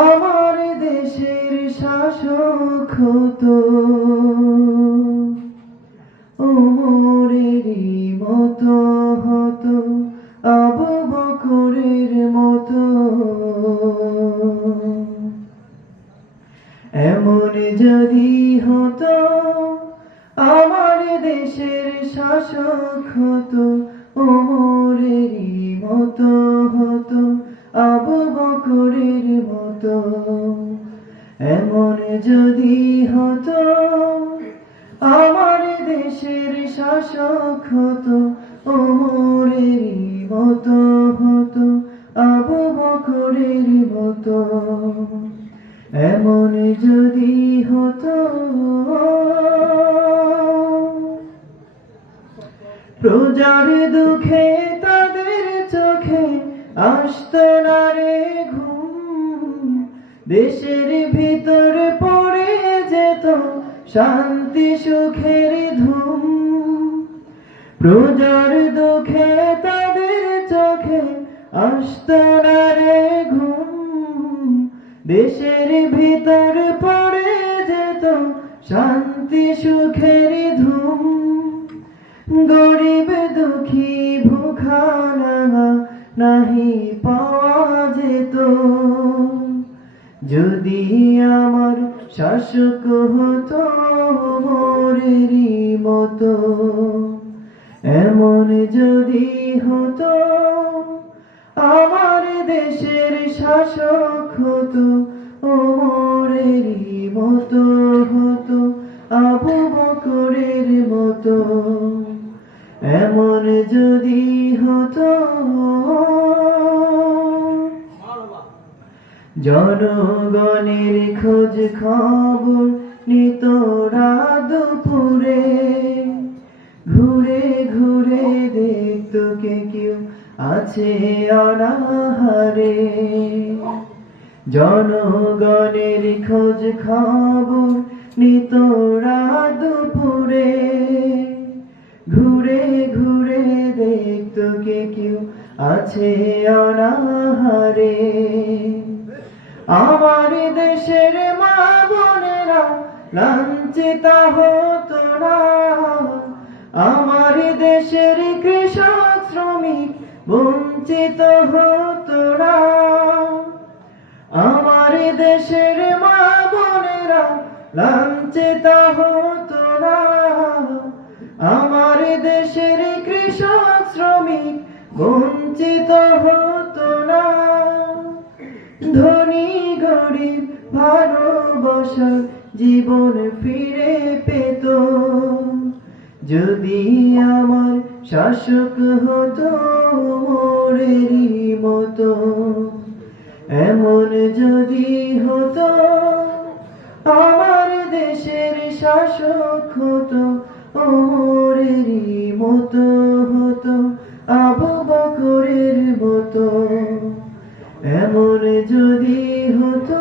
আমার দেশের শাসক হতো ওমরেরই মতো হতো, আবু বকরের মতো। এমন যদি হতো আমার দেশের শাসক হতো ওমরেরই মতো হতো, আবু বকরের মতো। এমন যদি হতো আমার দেশের শাসক হতো ওমরেরই মতো হতো, আবু বকরের মতো। এমন যদি হতো প্রজার দুঃখে তাদের চোখে আসতো না রে ঘুম, দেশের ভিতর পড়ে যেত শান্তি সুখের ধুম। প্রজার দুঃখে তাদের চোখে আসতো না রে ঘুম, দেশের ভিতর পড়ে যেত শান্তি সুখের ধুম। গরিব দুঃখী ভুখা নাহি পাওয়া যেত যদি আমার শাসক হতো ওমরেরই মতো। এমন যদি হতো আমার দেশের শাসক হতো ওমরেরই মতো হতো, আবু বকরের মতো। এমন যদি হতো জনগণের খোঁজ খবর নিত রাত দুপুরে, ঘুরে ঘুরে দেখতো কে কেউ আছে অনাহারে। জনগণের খোঁজ খবর নিত রাত দুপুরে, ঘুরে ঘুরে দেখতো কে কেউ আছে অনাহারে। আমার দেশের মা বোনেরা লাঞ্ছিত হতো না, আমার দেশের কৃষক শ্রমিক বঞ্চিত হতো না। আমার দেশের মা বোনেরা লাঞ্ছিত হতো না, আমার দেশের কৃষক শ্রমিক বঞ্চিত হতো না। ধনী গরিব ভালোবাসার জীবন ফিরে পেত যদি আমার শাসক হতো ওমরেরই মতো। এমন যদি হতো আমার দেশের শাসক হতো ওমরেরই মতো হতো, আবু বকরের মতো। এমন যদি হতো